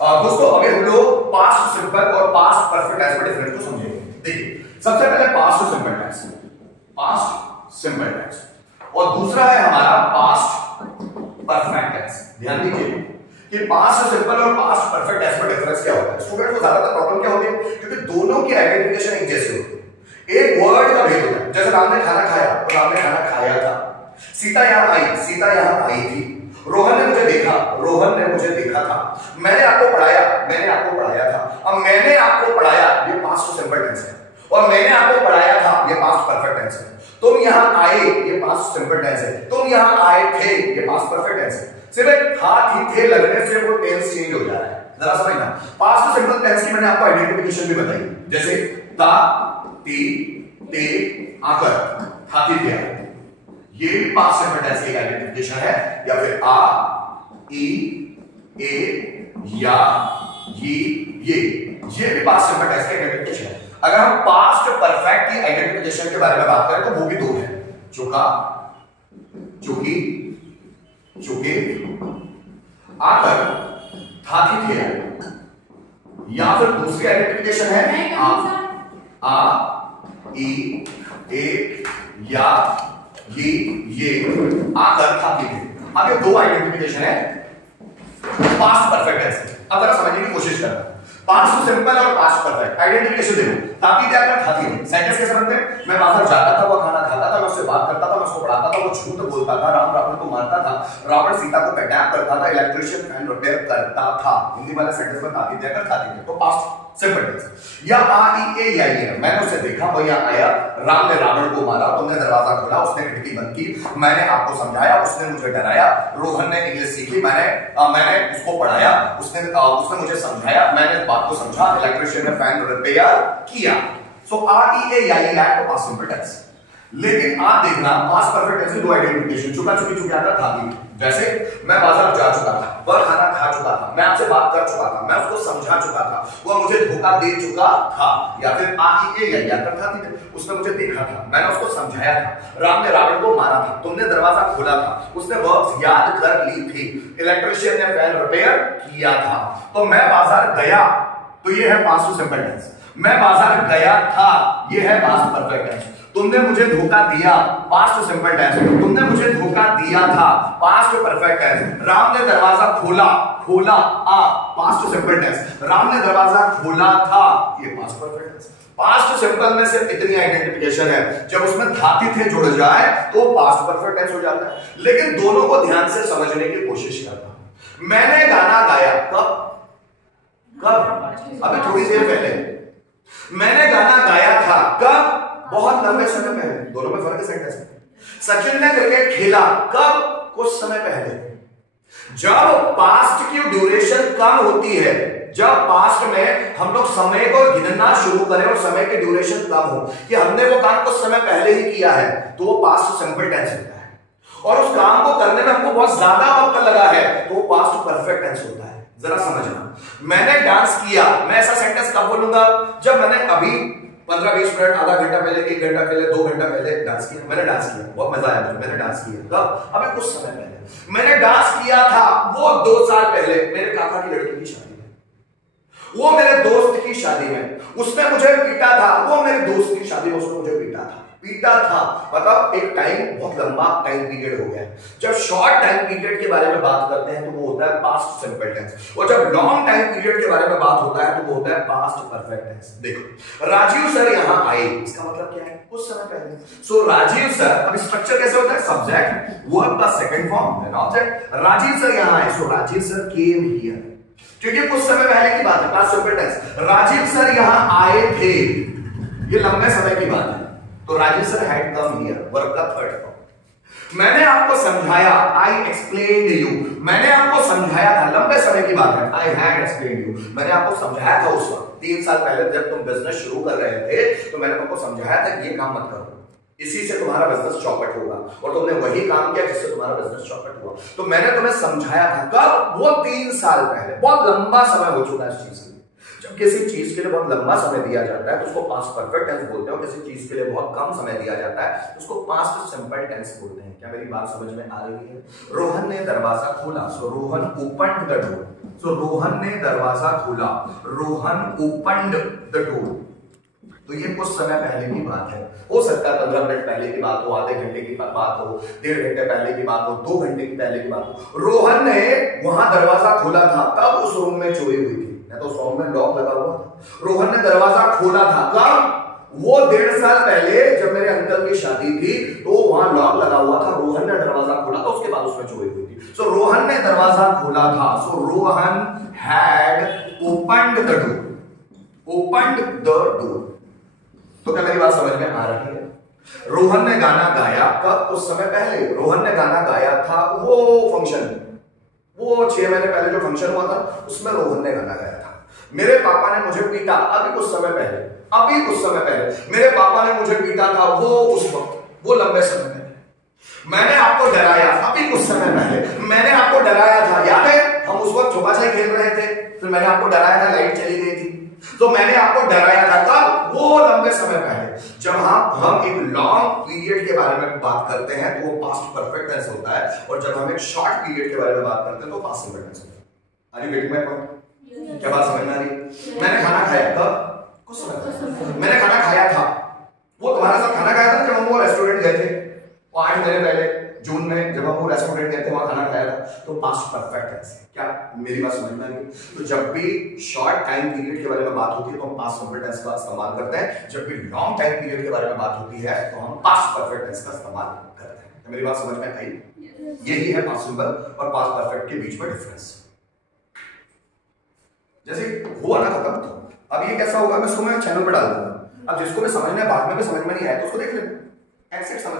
दोस्तों अभी हम लोग पास्ट सिंपल और पास्ट परफेक्ट टेंस में डिफरेंस को समझेंगे। देखिए सबसे पहले past simple tense, past simple tense, और दूसरा है हमारा पास्ट परफेक्ट टेंस। ध्यान दीजिए कि पास्ट सिंपल और पास्ट परफेक्ट टेंस में डिफरेंस क्या होता है। स्टूडेंट को ज्यादातर प्रॉब्लम क्या होती है, क्योंकि दोनों की आइडेंटिफिकेशन एक जैसी होती है, एक वर्ड का भेद होता है। जैसे राम ने खाना खाया तो राम ने खाना खाया था, सीता यहां आई, सीता यहां आई थी, रोहन ने मुझे देखा, रोहन ने मुझे देखा था, मैंने आपको पढ़ाया, मैंने आपको पढ़ाया था। अब मैंने आपको पढ़ाया ये पास्ट सिंपल टेंस है, और मैंने आपको पढ़ाया था ये पास्ट परफेक्ट टेंस है। तुम यहां आए ये पास्ट सिंपल टेंस है, तुम यहां आए थे ये पास्ट परफेक्ट टेंस है। सिर्फ एक था थी थे लगने से वो टेंस चेंज हो जा रहा है, जरा समझना। पास्ट सिंपल टेंस की मैंने आपको आइडेंटिफिकेशन भी बताई, जैसे ता, ती, ते, आकर, था, थी, थे, ये भी पास्ट सिंपल टेंस की आइडेंटिफिकेशन है। या फिर आ, ई, ए, या, ये भी पास्ट सिंपल टेंस की आइडेंटिफिकेशन है। अगर हम पास्ट परफेक्ट की आइडेंटिफिकेशन के बारे में बात करें तो वो भी दो है, चुका, चुकी, चुके, आकर, था, थी, थे। या फिर दूसरी आइडेंटिफिकेशन है आ, ई, ए, या, ये आकर, था, थी, थे। अब ये दो आइडेंटिफिकेशन है पास्ट परफेक्ट टेंस की। अब जरा समझने की कोशिश करना, पास्ट सिंपल और पास्ट परफेक्ट आइडेंटिफिकेशन देखो। ताकि क्या कर, खाती है, सेंटेंस कैसे बनते हैं, मैं बाहर जाता था, वो खाना खाता था, मैं उससे बात करता था, मैं उसको पढ़ाता था, वो झूठ बोलता था, राम रावण को मारता था, रावण सीता को किडनैप करता था, इलेक्ट्रिशियन फैन रिपेयर करता था। हिंदी वाला सेंटेंस में ताकि क्या कर, खाती है, तो पास्ट सिंपल टेंस। या आ, ई, ए, या, ये, मैंने उसे देखा, वो यहां आया, राम ने रावण को मारा, तुमने दरवाजा खोला, उसने खिड़की बंद की, मैंने आपको समझाया, उसने मुझे डराया, रोहन ने इंग्लिश सीखी, मैंने उसको पढ़ाया, उसने मुझे समझाया, मैंने बात को समझा, इलेक्ट्रिशियन ने फैन रिपेयर किया। सो आ, ई, ए, या, ये तो पास्ट सिंपल टेंस। लेकिन आप देखना पास्ट परफेक्ट टेंस में दो आइडेंटिफिकेशन, चुका, चुकी, चुका था, थी। जैसे मैं बाजार जा चुका था, वह खाना खा चुका था, मैं आपसे बात कर चुका था, मैं उसको समझा चुका था, वह मुझे धोखा दे चुका था। या फिर आ, ई, ए, या था, थी, उसने मुझे देखा था, मैंने उसको समझाया था, राम ने रावण को मारा था, तुमने दरवाजा खोला था, उसने वर्ब्स याद कर ली थी, इलेक्ट्रिशियन ने फैन रिपेयर किया था। तो मैं बाजार गया, तो ये है पास्ट सिंपल टेंस। मैं बाजार गया था, ये है पास्ट परफेक्ट टेंस। तुमने मुझे धोखा दिया, पास्ट सिंपल टेंस। तुमने मुझे धोखा दिया था, पास्ट परफेक्ट टेंस। राम ने दरवाजा खोला, खोला, आ, पास्ट सिंपल टेंस। राम ने दरवाजा खोला था, ये past perfect tense. Past simple में सिर्फ इतनी आइडेंटिफिकेशन है, जब उसमें धाती थे जुड़ जाए तो पास्ट परफेक्ट टेंस हो जाता है। लेकिन दोनों को ध्यान से समझने की कोशिश करना। मैंने गाना गाया, कब, अभी थोड़ी देर पहले। मैंने गाना गाया था, कब, बहुत लंबे समय पहले। दोनों में फर्क है सेंटेंस में। सचिन ने क्रिकेट खेला, कब, कुछ समय पहले। जब पास्ट की ड्यूरेशन कम होती है, जब पास्ट में हम लोग समय को गिनना शुरू करें और समय की ड्यूरेशन कम हो कि हमने वो काम कुछ समय पहले ही किया है, तो वो पास्ट सिंपल टेंस होता है। और उस काम को करने में हमको बहुत ज्यादा वक्त लगा है, तो वो पास्ट परफेक्ट टेंस होता है। जरा समझना, मैंने डांस किया, मैं ऐसा सेंटेंस कब बोलूंगा, जब मैंने अभी 15-20 मिनट, आधा घंटा पहले, 1 घंटा पहले, 2 घंटा पहले डांस किया। मैंने डांस किया, बहुत मजा आया मुझे, मैंने डांस किया। कब, अभी कुछ समय पहले। मैंने डांस किया था, वो 2 साल पहले, मेरे काका की लड़की की शादी में, वो मेरे दोस्त की शादी में, उसने मुझे पीटा था, वो मेरे दोस्त की शादी में उसने मुझे पीटा था। मतलब एक टाइम, बहुत लंबा टाइम पीरियड हो गया। जब शॉर्ट टाइम पीरियड के बारे में बात करते हैं तो वो होता है पास्ट सिंपल टेंस, और जब लॉन्ग टाइम पीरियड के बारे में बात होता है तो वो होता है पास्ट परफेक्ट टेंस। देखो, राजीव सर यहां आए, इसका मतलब क्या है, कुछ समय पहले। सो राजीव सर, अभी स्ट्रक्चर कैसे होता है, सब्जेक्ट, वर्ब का second form and object. Rajiv sir यहां आए, so Rajiv sir came here, क्योंकि कुछ समय पहले की बात है, past simple tense. Rajiv sir यहां आए थे, ये लंबे समय की बात है, तो Rajiv sir had come here, verb का थर्ड फॉर्म। मैंने आपको समझाया, आई एक्सप्लेन्ड यू, मैंने आपको समझाया था, लंबे समय की बात है, आई हैड एक्सप्लेन्ड यू, मैंने आपको समझाया था उस वक्त 3 साल पहले जब तुम बिजनेस शुरू कर रहे थे, तो मैंने तुमको समझाया था ये काम मत करो, इसी से तुम्हारा बिजनेस चौपट होगा, और तुमने वही काम किया जिससे तुम्हारा बिजनेस चौपट हुआ। तो मैंने तुम्हें समझाया था, कब, वो 3 साल पहले, बहुत लंबा समय हो चुका है इस चीज में। जब किसी चीज के लिए बहुत लंबा समय दिया जाता है तो उसको पास्ट परफेक्ट टेंस बोलते हैं, और किसी चीज के लिए बहुत कम समय दिया जाता है तो उसको पास्ट सिंपल टेंस बोलते हैं। क्या मेरी बात समझ में आ रही है? रोहन ने दरवाजा खोला, सो रोहन ओपन्ड द डोर। सो रोहन ने दरवाजा खोला, रोहन ओपन्ड द डोर। तो ये कुछ समय पहले की बात है, हो सकता है 15 मिनट पहले की बात हो, आधे घंटे की बात हो, 1.5 घंटे पहले की बात हो, 2 घंटे की पहले की बात हो। रोहन ने वहां दरवाजा खोला था, तब उस रूम में चोरी हुई थी, नहीं तो उस रूम में लॉक लगा हुआ था। रोहन ने दरवाजा खोला था कब? वो 1.5 साल पहले जब मेरे अंकल की शादी थी तो वहां लॉक लगा हुआ था, रोहन ने दरवाजा खोला था, उसके बाद उसमें चोरी हुई थी। सो रोहन ने दरवाजा खोला था, so Rohan had opened the door, opened the door. तो क्या मेरी बात समझ में आ रही है? रोहन ने गाना गाया कब? उस समय पहले। रोहन ने गाना गाया था वो फंक्शन, वो 6 महीने पहले जो फंक्शन हुआ था उसमें रोहन ने गाना गाया था। मेरे पापा ने मुझे पीटा अभी कुछ समय पहले, अभी कुछ समय पहले मेरे पापा ने मुझे पीटा था, वो उस वक्त, वो लंबे समय पहले। मैंने आपको डराया अभी कुछ समय पहले, मैंने आपको डराया था, याद है? हम उस वक्त छुपा छुपी खेल रहे थे, फिर मैंने आपको डराया था, लाइट चली गई थी, तो मैंने आपको डराया था कब? वो लंबे समय पहले। जब हम एक लॉन्ग पीरियड के बारे में बात करते हैं तो वो पास्ट परफेक्ट टेंस होता है, और जब हम एक शॉर्ट पीरियड के बारे में बात करते हैं तो पास्ट सिंपल टेंस होता है। Are you getting my point? क्या बात समझ में आ रही है? मैंने खाना खाया कब? कुछ समय पहले। मैंने खाना खाया था, वो तुम्हारे साथ खाना खाया था जब हम वो रेस्टोरेंट गए थे 8 महीने पहले जून में, जब हम वो रेस्टोरेंट गए थे वहां खाना खाया था, तो पास्ट परफेक्ट टेंस। क्या मेरी बात समझ में आ रही है? तो जब भी शॉर्ट टाइम पीरियड के बारे में बात होती है तो हम पास्ट सिंपल टेंस का इस्तेमाल करते हैं, जब भी लॉन्ग टाइम पीरियड के बारे में बात होती है तो हम पास्ट परफेक्ट टेंस का इस्तेमाल करते हैं। मेरी बात समझ में आई? यही है पास्ट सिंपल और पास्ट परफेक्ट के बीच में डिफरेंस। जैसे हुआ ना खत्म, तो अब ये कैसा होगा, मैं इसको मैं चैनल पे डाल दूंगा, अब जिसको भी समझना है बाद में भी समझ में नहीं आया तो उसको देख लेना, एक्सेप्ट समझ